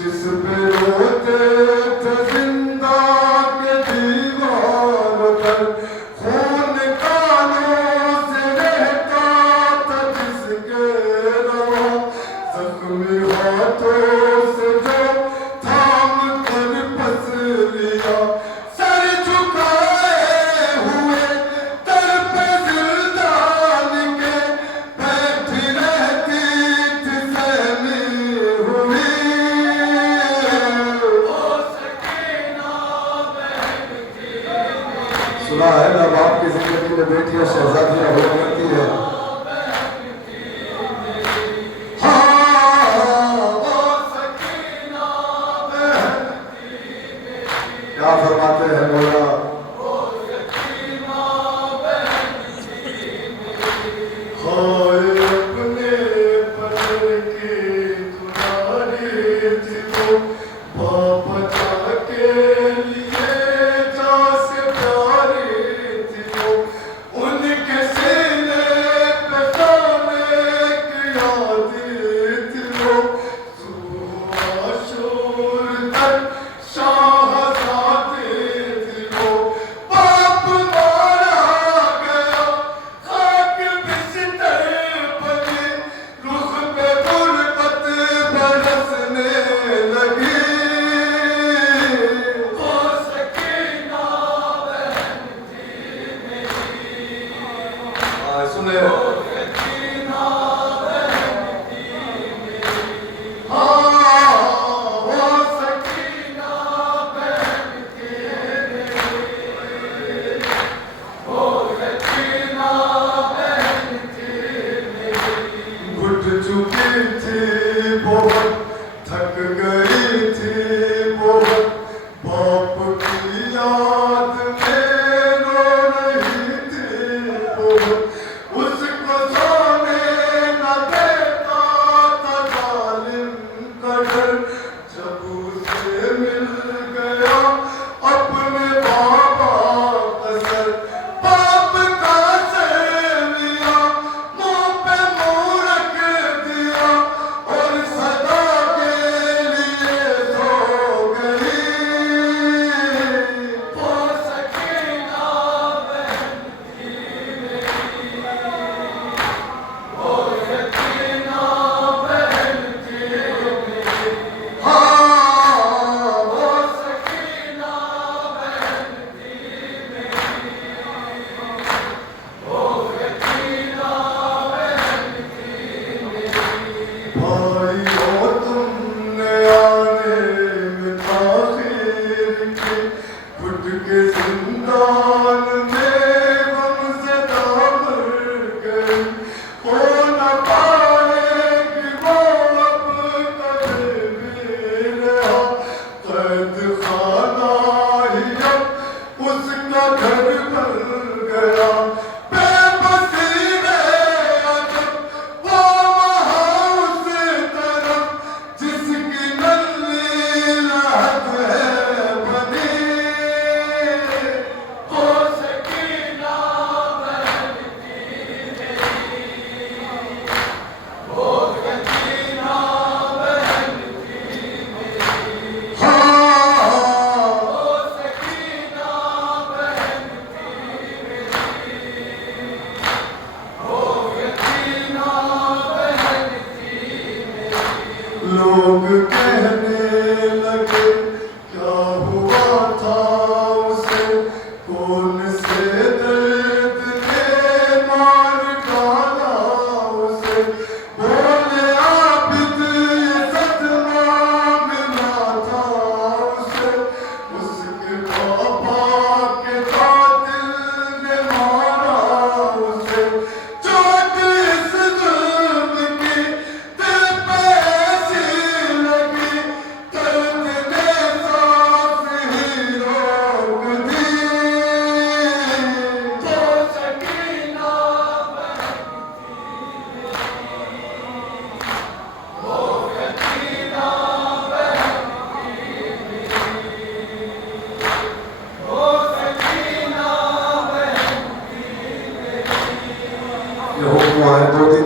जिस पे रोते थे जिंदा के दीवार पर, खून कानों से रहता था जिसके रवा, जख्मी हाथों से जो थाम कर फंस लिया, सर झुकाए हुए दर पे जिंदान के, बैठी रहती थी सहमी हुई। सुना है ना बाप की जिंदगी में बेटियां शहजादियां हुआ करती है। क्या फरमाते हैं मौला? हाय अपने पर की तुम्हारी थी वो, बाप जाके लिए जा से प्यारी थी वो, उनके सीने पे खाने की यादें थी वो, सुबह आशूर तक शाहज़ादी थी वो, बाप मारा गया खाक बिस्तर बनी, रुख पे गुर्बत बरसने लगी। वो सकीना बहन थी मेरी, सुने घुट चुकी थी बहुत, थक गई थी बहुत, बाप की याद में रो रही थी बहुत, उसको सोने न देता था जालिम का डर, जब उसे मिल गया अपने बाबा का सर, बाप का सर लिया, मुंह पे मुंह रख दिया, और सदा के लिए सो गई। वो सकीना बहन थी मेरी, वो सकीना बहन थी मेरी, हाँ वो सकीना बहन थी मेरी, वो सकीना बहन थी मेरी। भाइयों तुमने आने में ताखीर की, घुट के जिंदान में गमज़दा मर गई, हो न पाएगी वो अब कभी भी रहा, कैद खाना ही अब उसका घर बन गया, बेबसी में अजब वो वहाँ उस तरफ, जिसकी नन्ही लहद है बनी। वो सकीना बहन थी मेरी, वो सकीना बहन थी मेरी, हाँ वो सकीना बहन थी मेरी, वो सकीना बहन थी मेरी। लोग कहने लगे क्या हुआ था उसे, कौन से दर्द ने मार डाला उसे, बोले आबिद सदमा मिला था उसे, उसके पापा के कातिल ने मारा उसे, चोट इस जुल्म की दिल पे ऐसी लगी, दर्द ने सांस ही रोक दी। वो सकीना बहन थी मेरी, वो सकीना बहन थी मेरी, वो सकीना बहन थी मेरी। ये हुक्म है 2 दिन